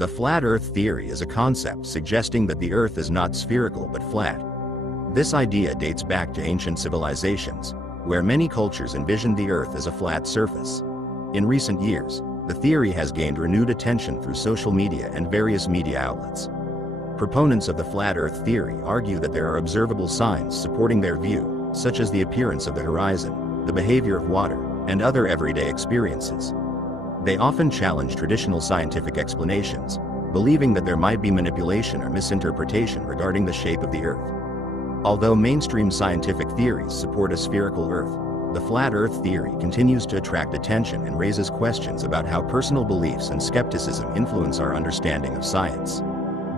The flat Earth theory is a concept suggesting that the Earth is not spherical but flat. This idea dates back to ancient civilizations, where many cultures envisioned the Earth as a flat surface. In recent years, the theory has gained renewed attention through social media and various media outlets. Proponents of the flat Earth theory argue that there are observable signs supporting their view, such as the appearance of the horizon, the behavior of water, and other everyday experiences. They often challenge traditional scientific explanations, believing that there might be manipulation or misinterpretation regarding the shape of the Earth. Although mainstream scientific theories support a spherical Earth, the flat Earth theory continues to attract attention and raises questions about how personal beliefs and skepticism influence our understanding of science.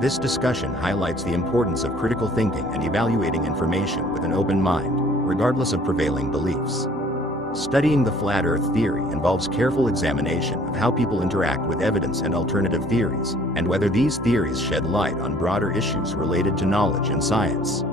This discussion highlights the importance of critical thinking and evaluating information with an open mind, regardless of prevailing beliefs. Studying the flat Earth theory involves careful examination of how people interact with evidence and alternative theories, and whether these theories shed light on broader issues related to knowledge and science.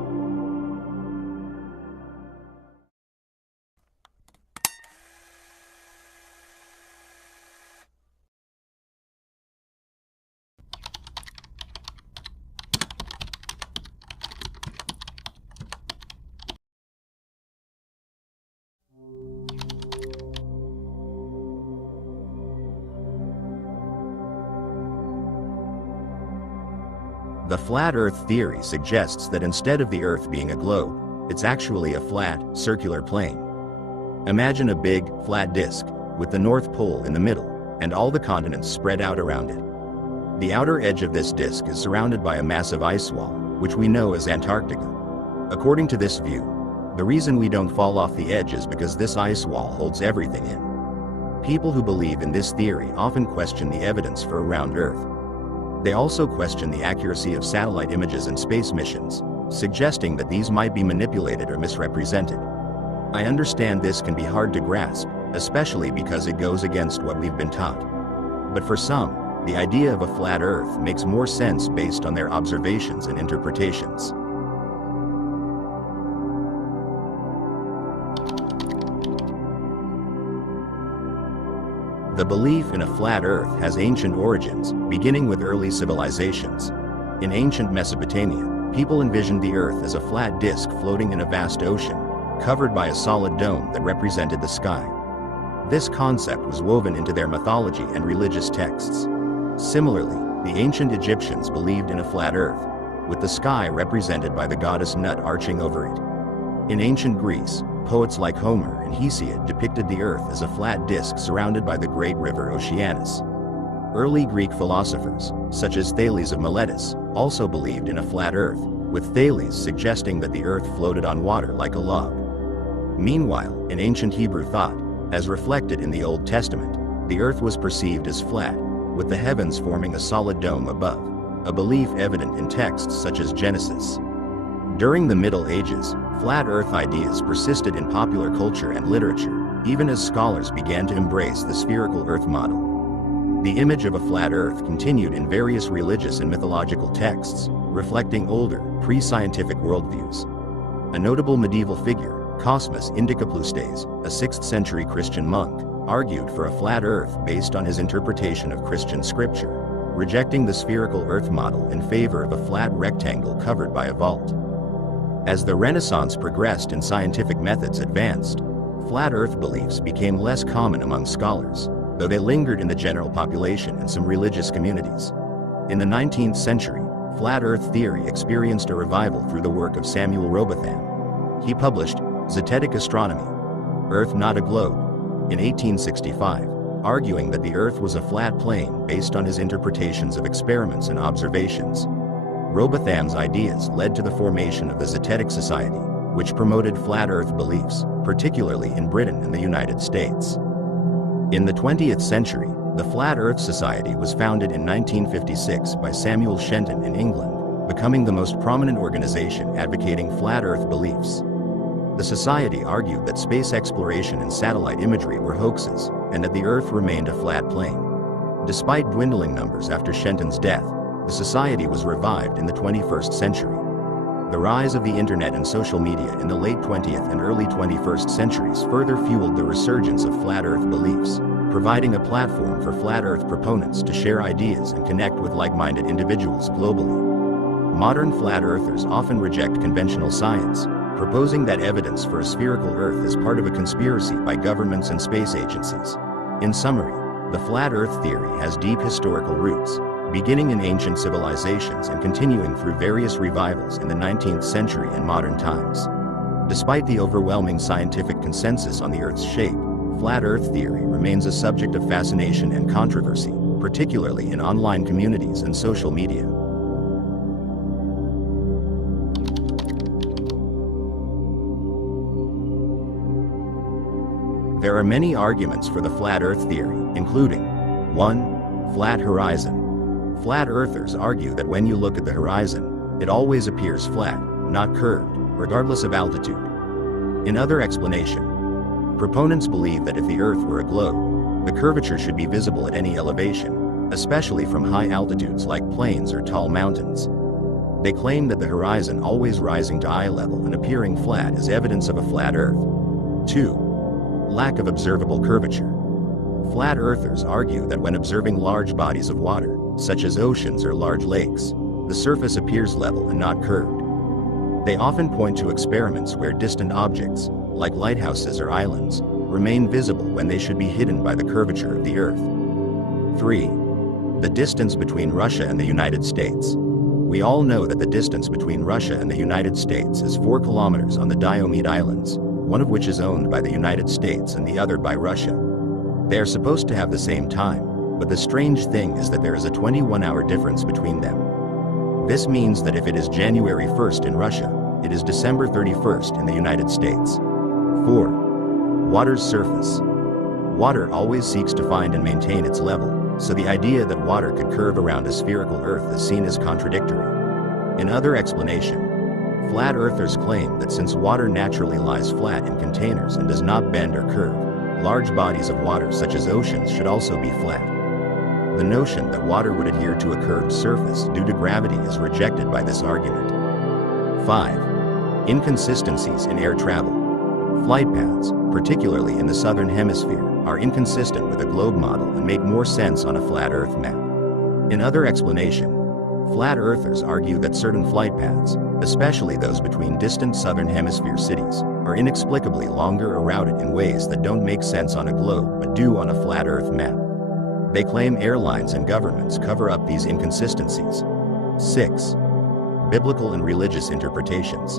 The flat Earth theory suggests that instead of the Earth being a globe, it's actually a flat, circular plane. Imagine a big, flat disk, with the North Pole in the middle, and all the continents spread out around it. The outer edge of this disk is surrounded by a massive ice wall, which we know as Antarctica. According to this view, the reason we don't fall off the edge is because this ice wall holds everything in. People who believe in this theory often question the evidence for a round Earth. They also question the accuracy of satellite images and space missions, suggesting that these might be manipulated or misrepresented. I understand this can be hard to grasp, especially because it goes against what we've been taught. But for some, the idea of a flat Earth makes more sense based on their observations and interpretations. The belief in a flat Earth has ancient origins, beginning with early civilizations. In ancient Mesopotamia, people envisioned the Earth as a flat disk floating in a vast ocean, covered by a solid dome that represented the sky. This concept was woven into their mythology and religious texts. Similarly, the ancient Egyptians believed in a flat Earth, with the sky represented by the goddess Nut arching over it. In ancient Greece, poets like Homer and Hesiod depicted the Earth as a flat disk surrounded by the great river Oceanus. Early Greek philosophers, such as Thales of Miletus, also believed in a flat Earth, with Thales suggesting that the Earth floated on water like a log. Meanwhile, in ancient Hebrew thought, as reflected in the Old Testament, the Earth was perceived as flat, with the heavens forming a solid dome above, a belief evident in texts such as Genesis. During the Middle Ages, flat Earth ideas persisted in popular culture and literature, even as scholars began to embrace the spherical Earth model. The image of a flat Earth continued in various religious and mythological texts, reflecting older, pre-scientific worldviews. A notable medieval figure, Cosmas Indicopleustes, a 6th century Christian monk, argued for a flat Earth based on his interpretation of Christian scripture, rejecting the spherical Earth model in favor of a flat rectangle covered by a vault. As the Renaissance progressed and scientific methods advanced, flat Earth beliefs became less common among scholars, though they lingered in the general population and some religious communities. In the 19th century, flat Earth theory experienced a revival through the work of Samuel Robotham. He published Zetetic Astronomy, Earth Not a Globe, in 1865, arguing that the Earth was a flat plane based on his interpretations of experiments and observations. Robotham's ideas led to the formation of the Zetetic Society, which promoted flat Earth beliefs, particularly in Britain and the United States. In the 20th century, the Flat Earth Society was founded in 1956 by Samuel Shenton in England, becoming the most prominent organization advocating flat Earth beliefs. The society argued that space exploration and satellite imagery were hoaxes, and that the Earth remained a flat plane. Despite dwindling numbers after Shenton's death, the society was revived in the 21st century. The rise of the internet and social media in the late 20th and early 21st centuries further fueled the resurgence of flat Earth beliefs. providing a platform for flat Earth proponents to share ideas and connect with like-minded individuals globally. Modern flat earthers often reject conventional science, proposing that evidence for a spherical Earth is part of a conspiracy by governments and space agencies. In summary, the flat Earth theory has deep historical roots, beginning in ancient civilizations and continuing through various revivals in the 19th century and modern times. Despite the overwhelming scientific consensus on the Earth's shape, flat Earth theory remains a subject of fascination and controversy, particularly in online communities and social media. There are many arguments for the flat Earth theory, including 1. Flat horizon. Flat earthers argue that when you look at the horizon, it always appears flat, not curved, regardless of altitude. In other explanation, proponents believe that if the Earth were a globe, the curvature should be visible at any elevation, especially from high altitudes like plains or tall mountains. They claim that the horizon always rising to eye level and appearing flat is evidence of a flat Earth. 2. Lack of observable curvature. Flat earthers argue that when observing large bodies of water, such as oceans or large lakes, the surface appears level and not curved. They often point to experiments where distant objects, like lighthouses or islands, remain visible when they should be hidden by the curvature of the Earth. 3. The distance between Russia and the United States. We all know that the distance between Russia and the United States is 4 kilometers on the Diomede Islands, one of which is owned by the United States and the other by Russia. They are supposed to have the same time, but the strange thing is that there is a 21-hour difference between them. This means that if it is January 1st in Russia, it is December 31st in the United States. 4. Water's surface. Water always seeks to find and maintain its level, so the idea that water could curve around a spherical Earth is seen as contradictory. In other explanation, flat earthers claim that since water naturally lies flat in containers and does not bend or curve, large bodies of water such as oceans should also be flat. The notion that water would adhere to a curved surface due to gravity is rejected by this argument. 5. Inconsistencies in air travel. Flight paths, particularly in the southern hemisphere, are inconsistent with a globe model and make more sense on a flat Earth map. In other explanation, flat earthers argue that certain flight paths, especially those between distant southern hemisphere cities, are inexplicably longer or routed in ways that don't make sense on a globe but do on a flat Earth map. They claim airlines and governments cover up these inconsistencies. 6. Biblical and religious interpretations.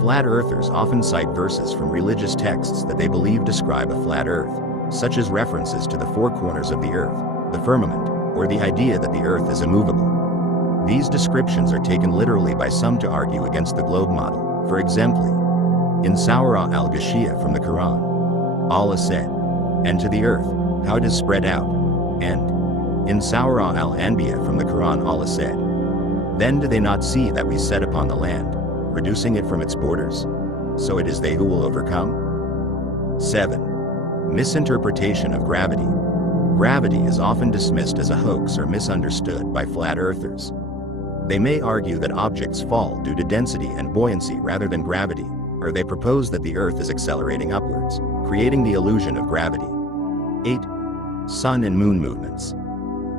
Flat earthers often cite verses from religious texts that they believe describe a flat Earth, such as references to the 4 corners of the Earth, the firmament, or the idea that the Earth is immovable. These descriptions are taken literally by some to argue against the globe model. For example, in Surah al-Ghashiyah from the Quran, Allah said, "And to the earth, how it is spread out," and in Surah al-Anbiya from the Quran Allah said, "Then do they not see that we set upon the land, reducing it from its borders? So it is they who will overcome." 7. Misinterpretation of gravity. Gravity is often dismissed as a hoax or misunderstood by flat earthers. They may argue that objects fall due to density and buoyancy rather than gravity, or they propose that the Earth is accelerating upwards, creating the illusion of gravity. 8. Sun and moon movements.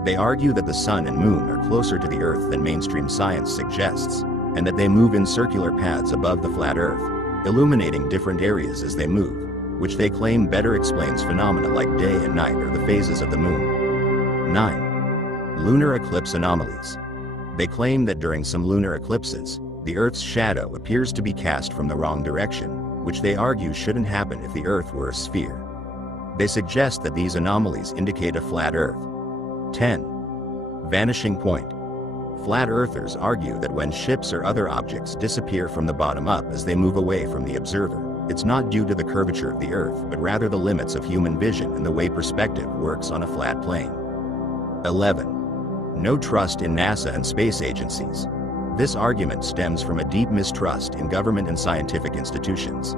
They argue that the sun and moon are closer to the Earth than mainstream science suggests, and that they move in circular paths above the flat Earth, illuminating different areas as they move, which they claim better explains phenomena like day and night or the phases of the moon. 9. Lunar eclipse anomalies. They claim that during some lunar eclipses, the Earth's shadow appears to be cast from the wrong direction, which they argue shouldn't happen if the Earth were a sphere. They suggest that these anomalies indicate a flat Earth. 10. Vanishing point. Flat earthers argue that when ships or other objects disappear from the bottom up as they move away from the observer, it's not due to the curvature of the Earth but rather the limits of human vision and the way perspective works on a flat plane. 11. No trust in NASA and space agencies. This argument stems from a deep mistrust in government and scientific institutions.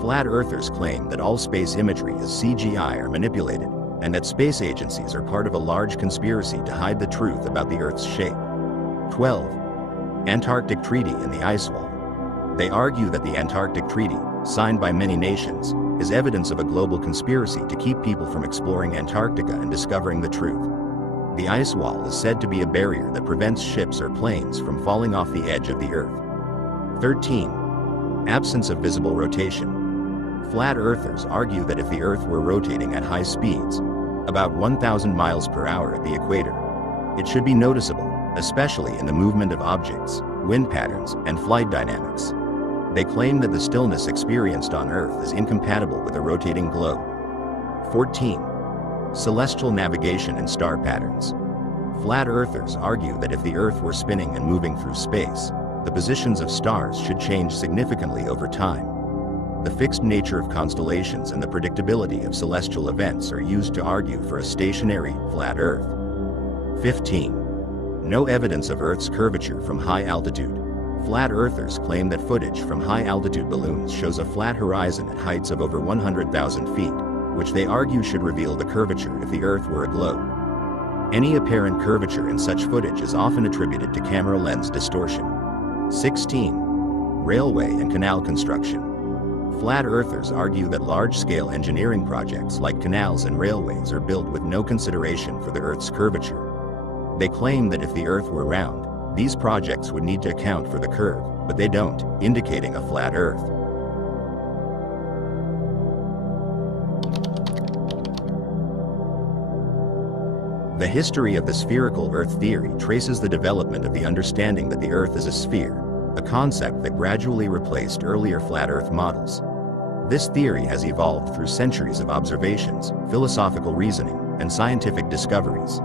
Flat earthers claim that all space imagery is CGI or manipulated, and that space agencies are part of a large conspiracy to hide the truth about the Earth's shape. 12. Antarctic Treaty and the Ice Wall. They argue that the Antarctic Treaty, signed by many nations, is evidence of a global conspiracy to keep people from exploring Antarctica and discovering the truth. The ice wall is said to be a barrier that prevents ships or planes from falling off the edge of the Earth. 13. Absence of visible rotation. Flat earthers argue that if the Earth were rotating at high speeds, about 1,000 miles per hour at the equator, it should be noticeable, especially in the movement of objects, wind patterns, and flight dynamics. They claim that the stillness experienced on Earth is incompatible with a rotating globe. 14. Celestial navigation and star patterns. Flat earthers argue that if the Earth were spinning and moving through space, the positions of stars should change significantly over time. The fixed nature of constellations and the predictability of celestial events are used to argue for a stationary, flat Earth. 15. No evidence of Earth's curvature from high altitude. Flat earthers claim that footage from high-altitude balloons shows a flat horizon at heights of over 100,000 feet, which they argue should reveal the curvature if the Earth were a globe. Any apparent curvature in such footage is often attributed to camera lens distortion. 16. Railway and canal construction. Flat earthers argue that large-scale engineering projects like canals and railways are built with no consideration for the Earth's curvature. They claim that if the Earth were round, these projects would need to account for the curve, but they don't, indicating a flat Earth. The history of the spherical Earth theory traces the development of the understanding that the Earth is a sphere, a concept that gradually replaced earlier flat Earth models. This theory has evolved through centuries of observations, philosophical reasoning, and scientific discoveries.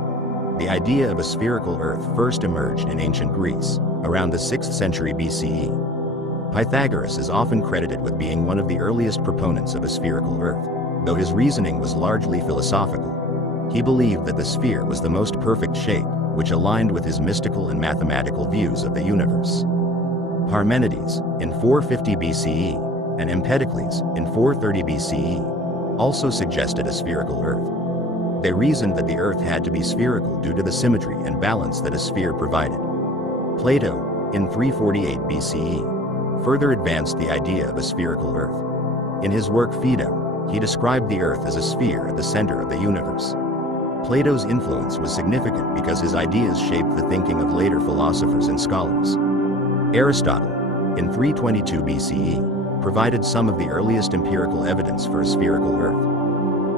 The idea of a spherical Earth first emerged in ancient Greece, around the 6th century BCE. Pythagoras is often credited with being one of the earliest proponents of a spherical Earth, though his reasoning was largely philosophical. He believed that the sphere was the most perfect shape, which aligned with his mystical and mathematical views of the universe. Parmenides, in 450 BCE, and Empedocles, in 430 BCE, also suggested a spherical Earth. They reasoned that the Earth had to be spherical due to the symmetry and balance that a sphere provided. Plato, in 348 BCE, further advanced the idea of a spherical Earth. In his work Phaedo, he described the Earth as a sphere at the center of the universe. Plato's influence was significant because his ideas shaped the thinking of later philosophers and scholars. Aristotle, in 322 BCE, provided some of the earliest empirical evidence for a spherical Earth.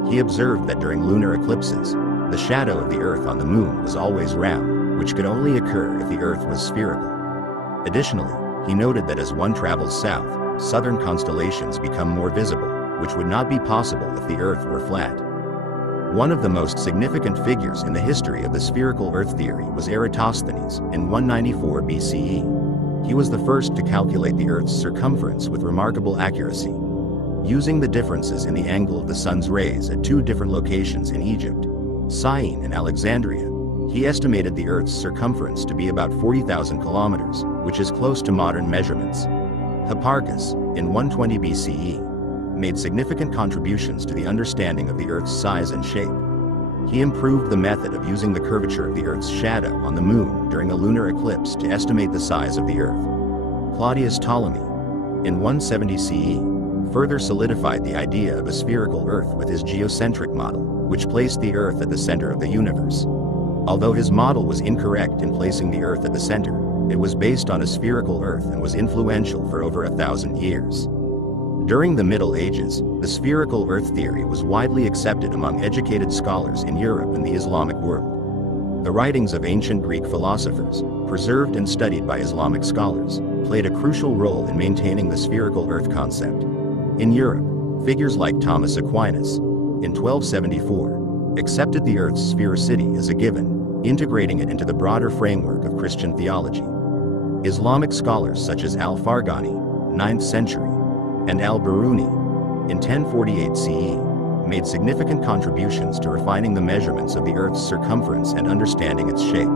He observed that during lunar eclipses, the shadow of the Earth on the Moon was always round, which could only occur if the Earth was spherical. Additionally, he noted that as one travels south, southern constellations become more visible, which would not be possible if the Earth were flat. One of the most significant figures in the history of the spherical Earth theory was Eratosthenes, in 194 BCE. He was the first to calculate the Earth's circumference with remarkable accuracy. Using the differences in the angle of the sun's rays at two different locations in Egypt, Syene and Alexandria, he estimated the Earth's circumference to be about 40,000 kilometers, which is close to modern measurements. Hipparchus, in 120 BCE, made significant contributions to the understanding of the Earth's size and shape. He improved the method of using the curvature of the Earth's shadow on the Moon during a lunar eclipse to estimate the size of the Earth. Claudius Ptolemy, in 170 CE, further solidified the idea of a spherical Earth with his geocentric model, which placed the Earth at the center of the universe. Although his model was incorrect in placing the Earth at the center, it was based on a spherical Earth and was influential for over 1,000 years. During the Middle Ages, the spherical Earth theory was widely accepted among educated scholars in Europe and the Islamic world. The writings of ancient Greek philosophers, preserved and studied by Islamic scholars, played a crucial role in maintaining the spherical Earth concept. In Europe, figures like Thomas Aquinas, in 1274, accepted the Earth's sphericity as a given, integrating it into the broader framework of Christian theology. Islamic scholars such as al-Farghani, 9th century, and al-Biruni, in 1048 CE, made significant contributions to refining the measurements of the Earth's circumference and understanding its shape.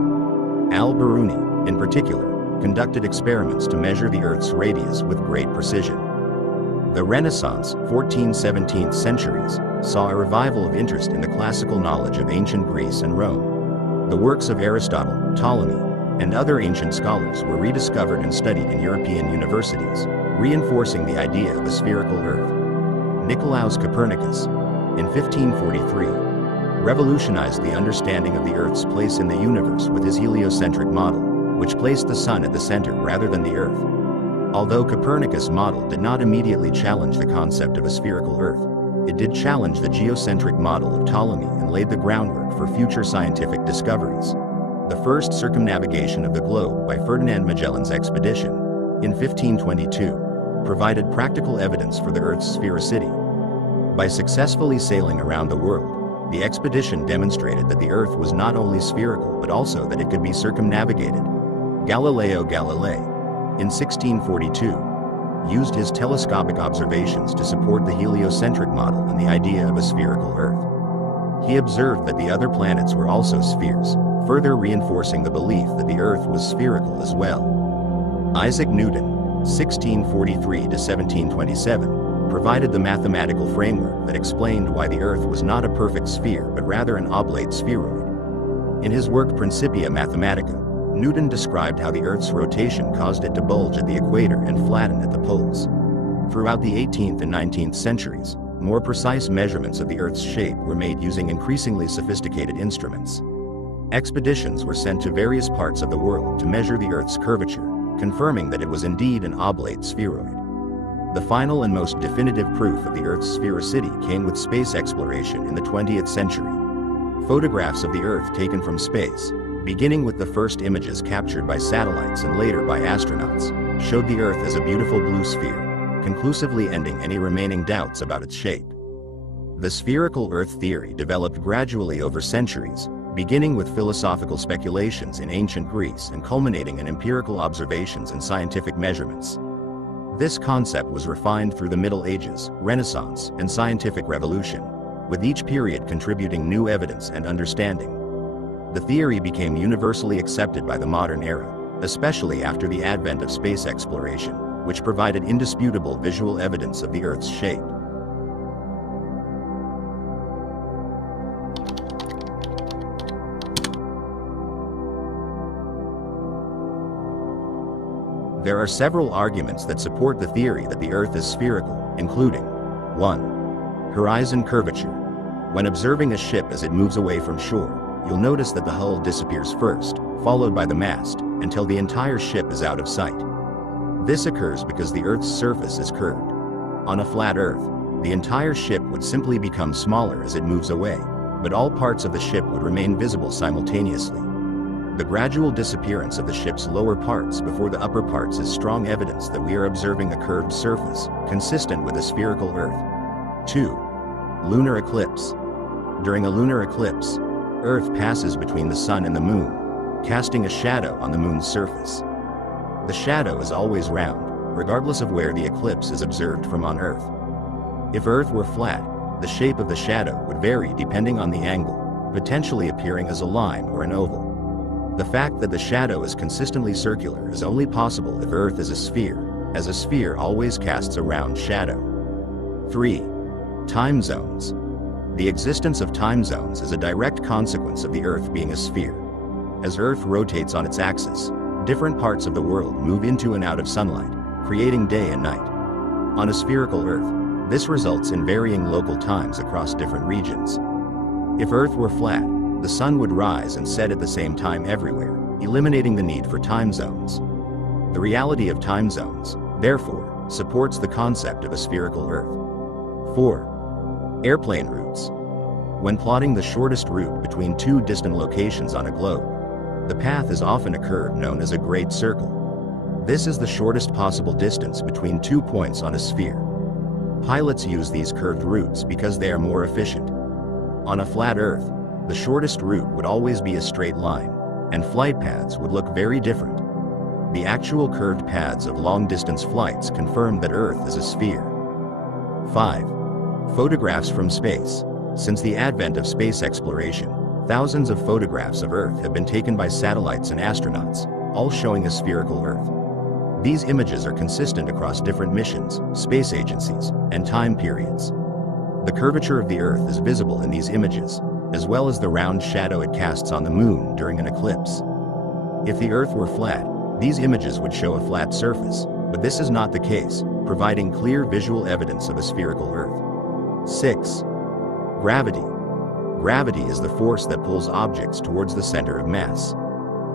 Al-Biruni, in particular, conducted experiments to measure the Earth's radius with great precision. The Renaissance, 14th–17th centuries, saw a revival of interest in the classical knowledge of ancient Greece and Rome. The works of Aristotle, Ptolemy, and other ancient scholars were rediscovered and studied in European universities, reinforcing the idea of a spherical Earth. Nicolaus Copernicus, in 1543, revolutionized the understanding of the Earth's place in the universe with his heliocentric model, which placed the Sun at the center rather than the Earth. Although Copernicus' model did not immediately challenge the concept of a spherical Earth, it did challenge the geocentric model of Ptolemy and laid the groundwork for future scientific discoveries. The first circumnavigation of the globe by Ferdinand Magellan's expedition, in 1522, provided practical evidence for the Earth's sphericity. By successfully sailing around the world, the expedition demonstrated that the Earth was not only spherical but also that it could be circumnavigated. Galileo Galilei, in 1642, used his telescopic observations to support the heliocentric model and the idea of a spherical Earth. He observed that the other planets were also spheres, further reinforcing the belief that the Earth was spherical as well. Isaac Newton, 1643 to 1727, provided the mathematical framework that explained why the Earth was not a perfect sphere but rather an oblate spheroid. In his work Principia Mathematica, Newton described how the Earth's rotation caused it to bulge at the equator and flatten at the poles. Throughout the 18th and 19th centuries, more precise measurements of the Earth's shape were made using increasingly sophisticated instruments. Expeditions were sent to various parts of the world to measure the Earth's curvature, confirming that it was indeed an oblate spheroid. The final and most definitive proof of the Earth's sphericity came with space exploration in the 20th century. Photographs of the Earth taken from space, beginning with the first images captured by satellites and later by astronauts, showed the Earth as a beautiful blue sphere, conclusively ending any remaining doubts about its shape. The spherical Earth theory developed gradually over centuries, beginning with philosophical speculations in ancient Greece and culminating in empirical observations and scientific measurements. This concept was refined through the Middle Ages, Renaissance, and Scientific Revolution, with each period contributing new evidence and understanding. The theory became universally accepted by the modern era, especially after the advent of space exploration, which provided indisputable visual evidence of the Earth's shape. There are several arguments that support the theory that the Earth is spherical, including 1. Horizon curvature. When observing a ship as it moves away from shore, you'll notice that the hull disappears first, followed by the mast, until the entire ship is out of sight. This occurs because the Earth's surface is curved. On a flat Earth, the entire ship would simply become smaller as it moves away, but all parts of the ship would remain visible simultaneously. The gradual disappearance of the ship's lower parts before the upper parts is strong evidence that we are observing a curved surface, consistent with a spherical Earth. 2. Lunar eclipse. During a lunar eclipse, Earth passes between the Sun and the Moon, casting a shadow on the Moon's surface. The shadow is always round, regardless of where the eclipse is observed from on Earth. If Earth were flat, the shape of the shadow would vary depending on the angle, potentially appearing as a line or an oval. The fact that the shadow is consistently circular is only possible if Earth is a sphere, as a sphere always casts a round shadow. 3. Time zones. The existence of time zones is a direct consequence of the Earth being a sphere. As Earth rotates on its axis, different parts of the world move into and out of sunlight, creating day and night. On a spherical Earth, this results in varying local times across different regions. If Earth were flat, the sun would rise and set at the same time everywhere, eliminating the need for time zones. The reality of time zones, therefore, supports the concept of a spherical Earth. 4. Airplane routes. When plotting the shortest route between two distant locations on a globe, the path is often a curve known as a great circle. This is the shortest possible distance between 2 points on a sphere. Pilots use these curved routes because they are more efficient. On a flat Earth, the shortest route would always be a straight line, and flight paths would look very different. The actual curved paths of long-distance flights confirm that Earth is a sphere. 5. Photographs from space. Since the advent of space exploration, thousands of photographs of Earth have been taken by satellites and astronauts, all showing a spherical Earth. These images are consistent across different missions, space agencies, and time periods. The curvature of the Earth is visible in these images, as well as the round shadow it casts on the Moon during an eclipse. If the Earth were flat, these images would show a flat surface, but this is not the case, providing clear visual evidence of a spherical Earth. 6. Gravity. Gravity is the force that pulls objects towards the center of mass.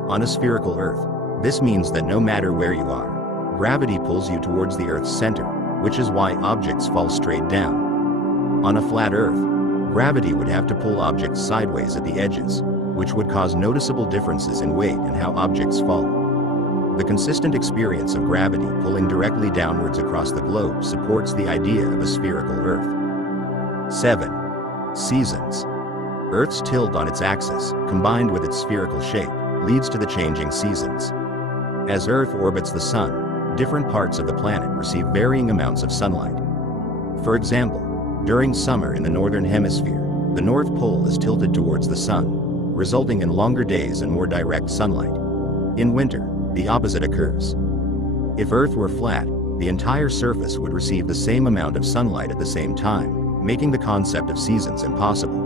On a spherical Earth, this means that no matter where you are, gravity pulls you towards the Earth's center, which is why objects fall straight down. On a flat Earth, gravity would have to pull objects sideways at the edges, which would cause noticeable differences in weight and how objects fall. The consistent experience of gravity pulling directly downwards across the globe supports the idea of a spherical Earth. 7. Seasons. Earth's tilt on its axis, combined with its spherical shape, leads to the changing seasons. As Earth orbits the Sun, different parts of the planet receive varying amounts of sunlight. For example, during summer in the northern hemisphere, the North Pole is tilted towards the Sun, resulting in longer days and more direct sunlight. In winter, the opposite occurs. If Earth were flat, the entire surface would receive the same amount of sunlight at the same time, making the concept of seasons impossible.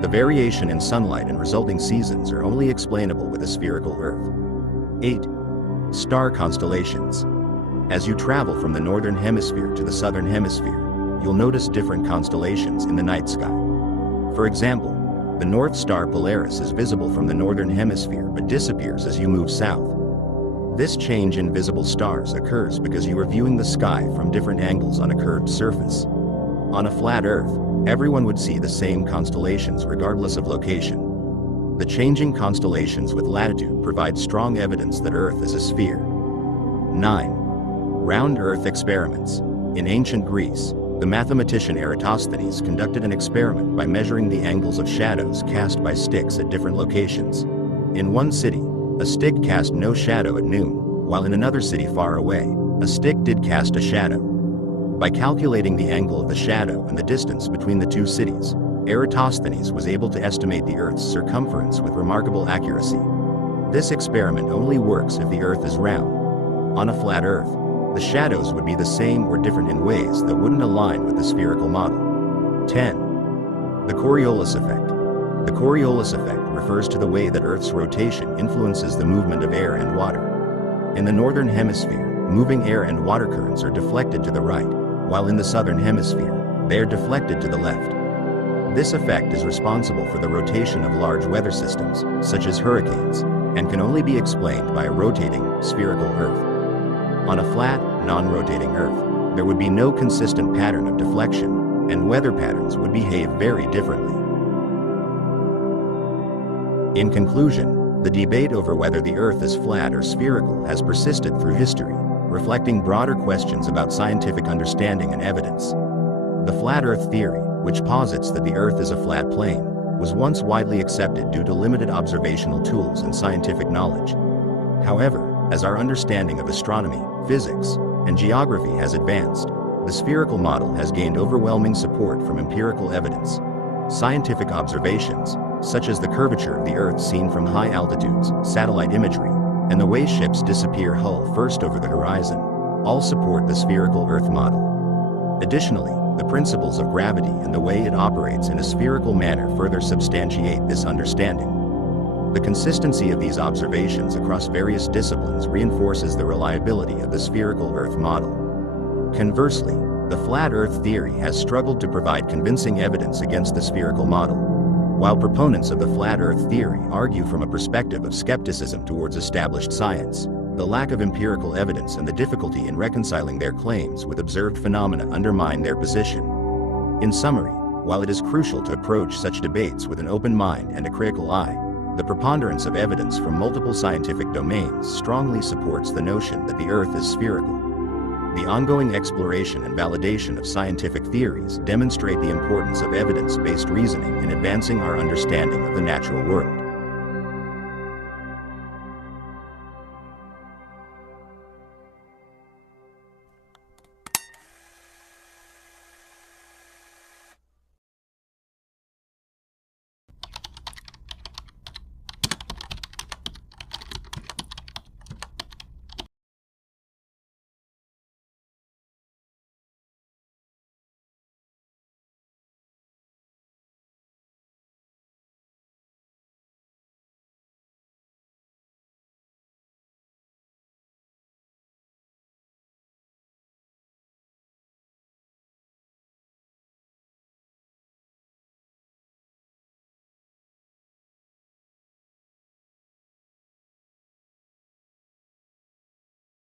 The variation in sunlight and resulting seasons are only explainable with a spherical Earth. 8. Star constellations. As you travel from the northern hemisphere to the southern hemisphere, you'll notice different constellations in the night sky. For example, the North Star Polaris is visible from the northern hemisphere but disappears as you move south. This change in visible stars occurs because you are viewing the sky from different angles on a curved surface. On a flat Earth, everyone would see the same constellations regardless of location. The changing constellations with latitude provide strong evidence that Earth is a sphere. 9. Round Earth experiments. In ancient Greece, the mathematician Eratosthenes conducted an experiment by measuring the angles of shadows cast by sticks at different locations. In one city, a stick cast no shadow at noon, while in another city far away, a stick did cast a shadow. By calculating the angle of the shadow and the distance between the two cities, Eratosthenes was able to estimate the Earth's circumference with remarkable accuracy. This experiment only works if the Earth is round. On a flat Earth, the shadows would be the same or different in ways that wouldn't align with the spherical model. 10. The Coriolis effect. The Coriolis effect refers to the way that Earth's rotation influences the movement of air and water. In the northern hemisphere, moving air and water currents are deflected to the right, while in the southern hemisphere, they are deflected to the left. This effect is responsible for the rotation of large weather systems, such as hurricanes, and can only be explained by a rotating, spherical Earth. On a flat, non-rotating Earth, there would be no consistent pattern of deflection, and weather patterns would behave very differently. In conclusion, the debate over whether the Earth is flat or spherical has persisted through history, reflecting broader questions about scientific understanding and evidence. The flat Earth theory, which posits that the Earth is a flat plane, was once widely accepted due to limited observational tools and scientific knowledge. However, as our understanding of astronomy, physics, and geography has advanced, the spherical model has gained overwhelming support from empirical evidence. Scientific observations, such as the curvature of the Earth seen from high altitudes, satellite imagery, and the way ships disappear hull first over the horizon, all support the spherical Earth model. Additionally, the principles of gravity and the way it operates in a spherical manner further substantiate this understanding. The consistency of these observations across various disciplines reinforces the reliability of the spherical Earth model. Conversely, the flat Earth theory has struggled to provide convincing evidence against the spherical model. While proponents of the flat Earth theory argue from a perspective of skepticism towards established science, the lack of empirical evidence and the difficulty in reconciling their claims with observed phenomena undermine their position. In summary, while it is crucial to approach such debates with an open mind and a critical eye, the preponderance of evidence from multiple scientific domains strongly supports the notion that the Earth is spherical. The ongoing exploration and validation of scientific theories demonstrate the importance of evidence-based reasoning in advancing our understanding of the natural world.